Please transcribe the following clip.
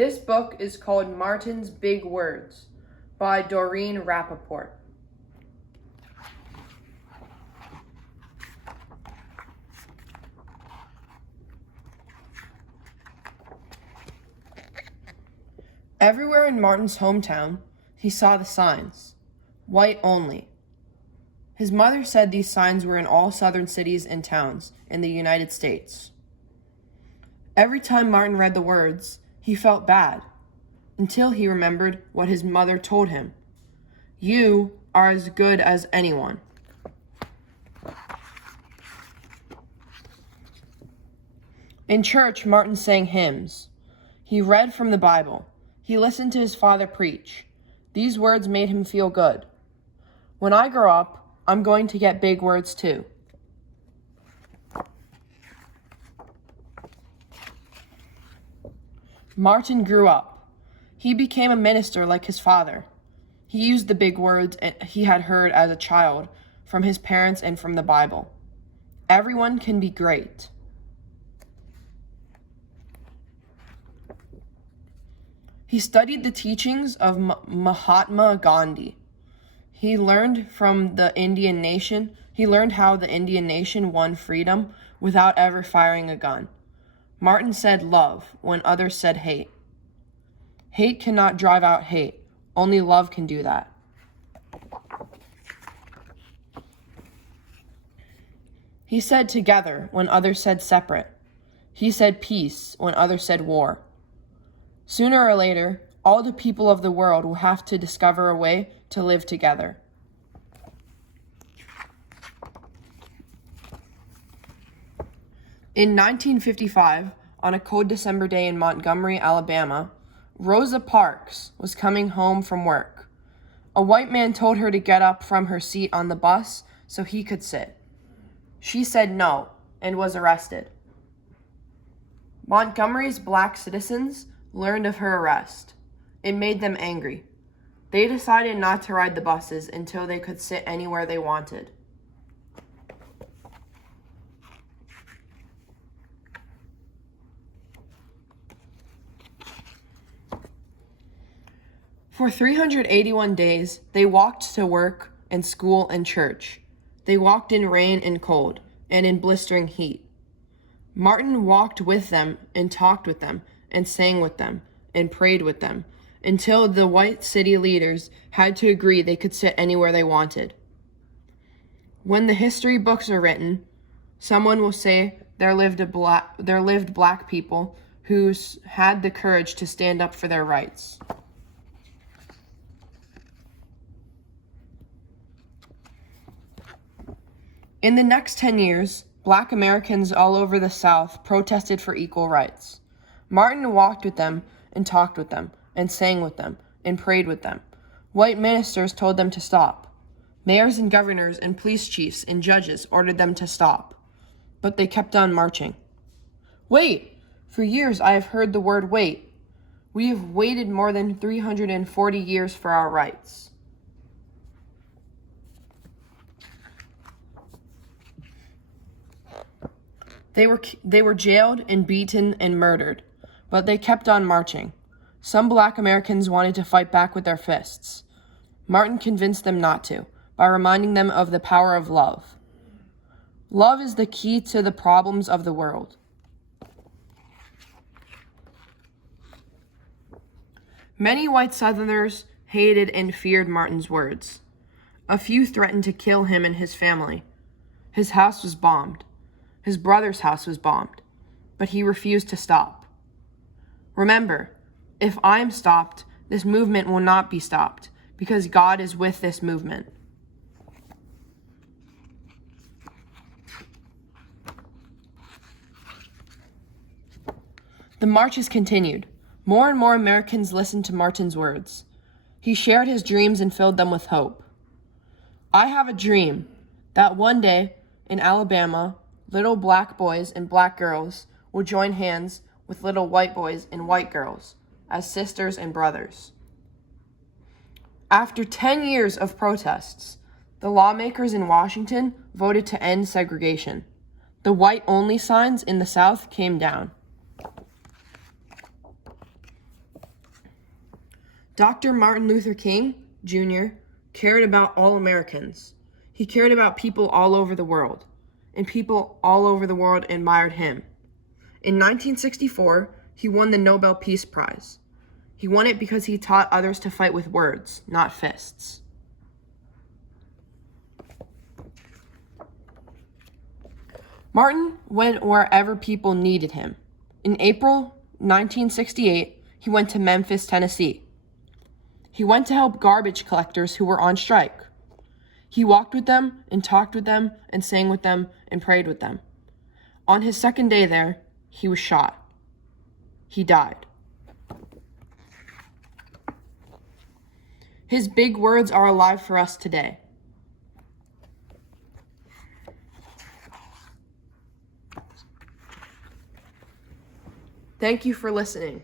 This book is called Martin's Big Words by Doreen Rappaport. Everywhere in Martin's hometown, he saw the signs, white only. His mother said these signs were in all southern cities and towns in the United States. Every time Martin read the words, he felt bad, until he remembered what his mother told him. You are as good as anyone. In church, Martin sang hymns. He read from the Bible. He listened to his father preach. These words made him feel good. When I grow up, I'm going to get big words too. Martin grew up. He became a minister like his father. He used the big words he had heard as a child from his parents and from the Bible. Everyone can be great. He studied the teachings of Mahatma Gandhi. He learned how the Indian nation won freedom without ever firing a gun. Martin said love when others said hate. Hate cannot drive out hate. Only love can do that. He said together when others said separate. He said peace when others said war. Sooner or later, all the people of the world will have to discover a way to live together. In 1955, on a cold December day in Montgomery, Alabama, Rosa Parks was coming home from work. A white man told her to get up from her seat on the bus so he could sit. She said no and was arrested. Montgomery's black citizens learned of her arrest. It made them angry. They decided not to ride the buses until they could sit anywhere they wanted. For 381 days, they walked to work and school and church. They walked in rain and cold and in blistering heat. Martin walked with them and talked with them and sang with them and prayed with them until the white city leaders had to agree they could sit anywhere they wanted. When the history books are written, someone will say there lived black people who had the courage to stand up for their rights. In the next 10 years, black Americans all over the South protested for equal rights. Martin walked with them and talked with them and sang with them and prayed with them. White ministers told them to stop. Mayors and governors and police chiefs and judges ordered them to stop. But they kept on marching. Wait! For years I have heard the word wait. We have waited more than 340 years for our rights. They were jailed and beaten and murdered, but they kept on marching. Some black Americans wanted to fight back with their fists. Martin convinced them not to, by reminding them of the power of love. Love is the key to the problems of the world. Many white Southerners hated and feared Martin's words. A few threatened to kill him and his family. His house was bombed. His brother's house was bombed, but he refused to stop. Remember, if I am stopped, this movement will not be stopped, because God is with this movement. The marches continued. More and more Americans listened to Martin's words. He shared his dreams and filled them with hope. I have a dream that one day in Alabama, little black boys and black girls will join hands with little white boys and white girls as sisters and brothers. After 10 years of protests, the lawmakers in Washington voted to end segregation. The white-only signs in the South came down. Dr. Martin Luther King, Jr., cared about all Americans. He cared about people all over the world, and people all over the world admired him. In 1964, he won the Nobel Peace Prize. He won it because he taught others to fight with words, not fists. Martin went wherever people needed him. In April 1968, he went to Memphis, Tennessee. He went to help garbage collectors who were on strike. He walked with them and talked with them and sang with them and prayed with them. On his second day there, he was shot. He died. His big words are alive for us today. Thank you for listening.